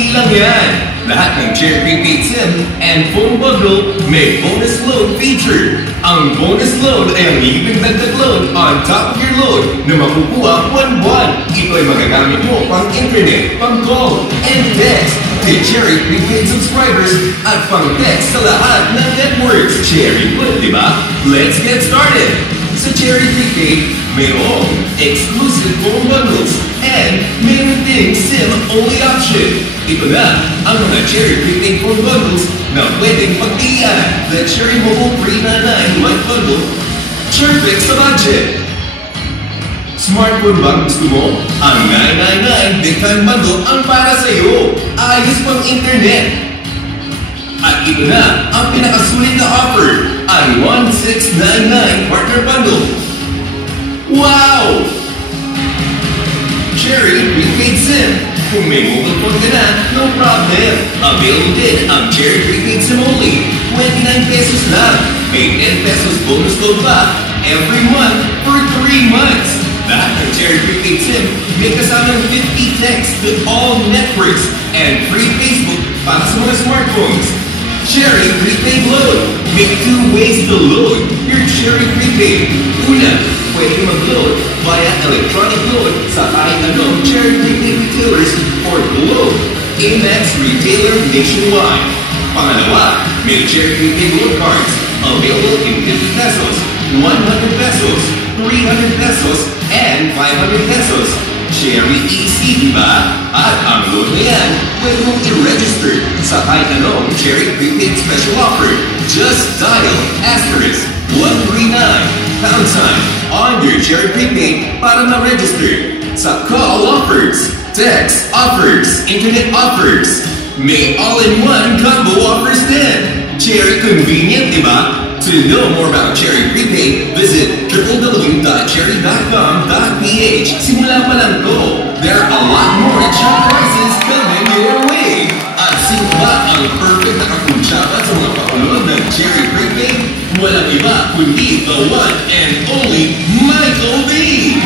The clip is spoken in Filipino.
hindi lang yan. Lahat ng Cherry Prepaid SIM and phone bundle may bonus load feature. Ang bonus load ay ang libreng dagdag load on top of your load na makukuha buwan-buwan. Ito ay magagamit mo pang internet, pang call, and text. Kay Cherry Prepaid subscribers at pang text sa lahat ng networks. Cherry good, di ba? Let's get started! Sa Cherry Prepaid, mayroong exclusive phone bundles and mayroon ding SIM-only option. Ito na ang mga Cherry Prepaid phone bundles na pwedeng pagpilian. The Cherry Mobile 399 Light Bundle, perfect sa budget. Smartphone ba gusto mo? Ang 999 Big Time Bundle ang para sa'yo. Ayos pang internet. At ito na ang pinakasulit na offer, ang 1699 Partner Bundle. Wow! Cherry Prepaid SIM. Kung may mobile phone ka na, no problem. Available din ang Cherry Prepaid SIM only. 29 pesos lang. May 10 pesos bonus load pa every month for 3 months. Lahat ng Cherry Prepaid SIM may kasamang 50 texts to all networks and free Facebook para sa mga smartphones. Cherry Prepaid Load. Make 2 ways to load your Cherry Prepaid. Una, pwede mag-load via electronic load sa kahit anong Cherry Prepaid retailers or Globe, Amex retailer nationwide. Pangalawa, may Cherry Prepaid load cards available in 50 pesos, 100 pesos, 300 pesos, and 500 pesos. Cherry easy, diba? At ang load na yan, pwede mong i-register sa kahit anong Cherry Prepaid special offer. Just dial *139 # on your Cherry Prepaid para na-register. Sa call offers, text offers, internet offers, may all-in-one combo offers din. Cherry convenient, diba? To know more about Cherry Prepaid, visit www.cherry.com.ph. Simula pa lang to. There are a lot more cheap prices coming your way. At sino ba ang perfect na kakuntsaba sa mga pakulod ng Cherry Prepaid? Walang iba kundi the one and only Michael V.